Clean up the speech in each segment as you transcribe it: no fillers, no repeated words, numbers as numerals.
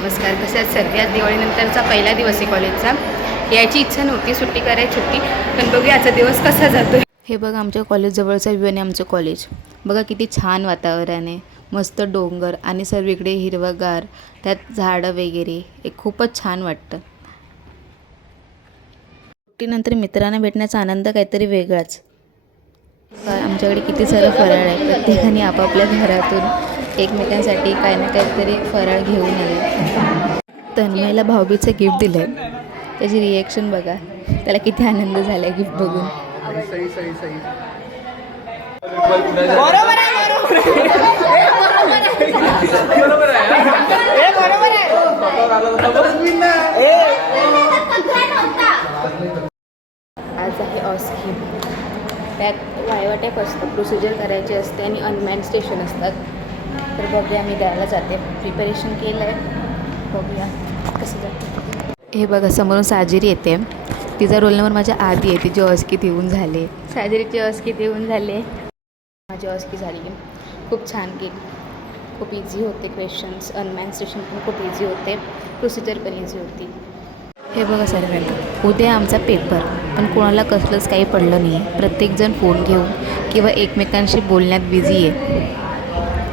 नमस्कार. कशात सगळ्यात दिवाळीनंतरचा पहिला दिवस आहे कॉलेजचा. यायची इच्छा नव्हती, सुट्टी करायची होती, पण बघूया आजचा दिवस कसा जातो. हे बघा आमच्या कॉलेजजवळचा व्ह्यू आणि आमचं कॉलेज बघा किती छान वातावरण आहे. मस्त डोंगर आणि सर्वीकडे हिरवंगार, त्यात झाडं वगैरे, हे खूपच छान वाटतं. सुट्टीनंतर मित्रांना भेटण्याचा आनंद काहीतरी वेगळाच. आमच्याकडे किती सारं फराळ आहे. प्रत्येकाने आपापल्या घरातून एकमेकांसाठी काही ना काहीतरी फराळ घेऊन आले. तन्मयला भाऊबीजचं गिफ्ट दिलं आहे. त्याची रिॲक्शन बघा, त्याला किती आनंद झाला आहे गिफ्ट बघून. आज आहे ऑस्की. त्यात वायवा टाईप असतं, प्रोसिजर करायची असते आणि अनमॅन स्टेशन असतात. तर बघूया मी द्यायला जाते. प्रिपरेशन केलं आहे, बघूया कसं जातं. हे बघा समोरून साजिरी येते. तिचा रोल नंबर माझ्या आधी आहे. तिची ऑस्की देऊन झाले, साजिरीची ऑस्की देऊन झाले, माझी ऑस्की झाली. खूप छान गेली, खूप इझी होते क्वेश्चन्स. अनमॅन स्टेशन पण खूप इझी होते, प्रोसिजर पण इझी होती. हे बघा सर्वांना, उद्या आमचा पेपर, पण कोणाला कसलंच काही पडलं नाही आहे. प्रत्येकजण फोन घेऊन किंवा एकमेकांशी बोलण्यात बिझी आहे.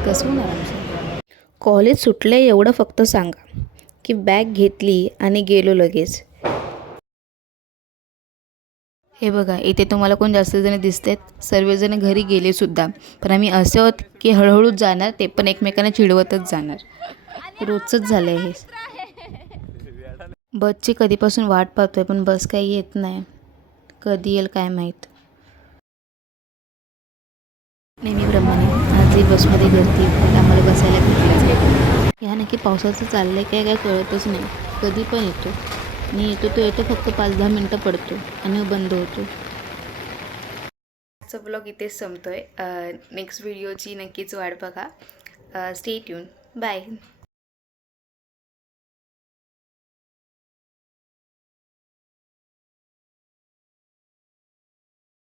कसं होणार आमचं कॉलेज सुटलं आहे एवढं फक्त सांगा की बॅग घेतली आणि गेलो लगेच. हे बघा इथे तुम्हाला कोण जास्त जण दिसत आहेत. सर्वजण घरी गेलेसुद्धा, पण आम्ही असे आहोत की हळूहळूच जाणार, ते पण एकमेकांना चिडवतच जाणार. रोजचंच झालं आहे हे. बसची कधीपासून वाट पाहतोय, पण बस काही येत नाही. कधी येईल काय माहीत. नेहमीप्रमाणे आजही बसमध्ये गर्दी, आम्हाला बसायला भेटलं. ह्या नक्की पावसाचं चाललं आहे काय कळतच नाही. कधी पण येतो आणि येतो तो येतो, फक्त 5-10 मिनटं पडतो आणि बंद होतो. आजचा ब्लॉग इथेच संपतोय. नेक्स्ट व्हिडिओची नक्कीच वाट बघा. Stay tune. बाय.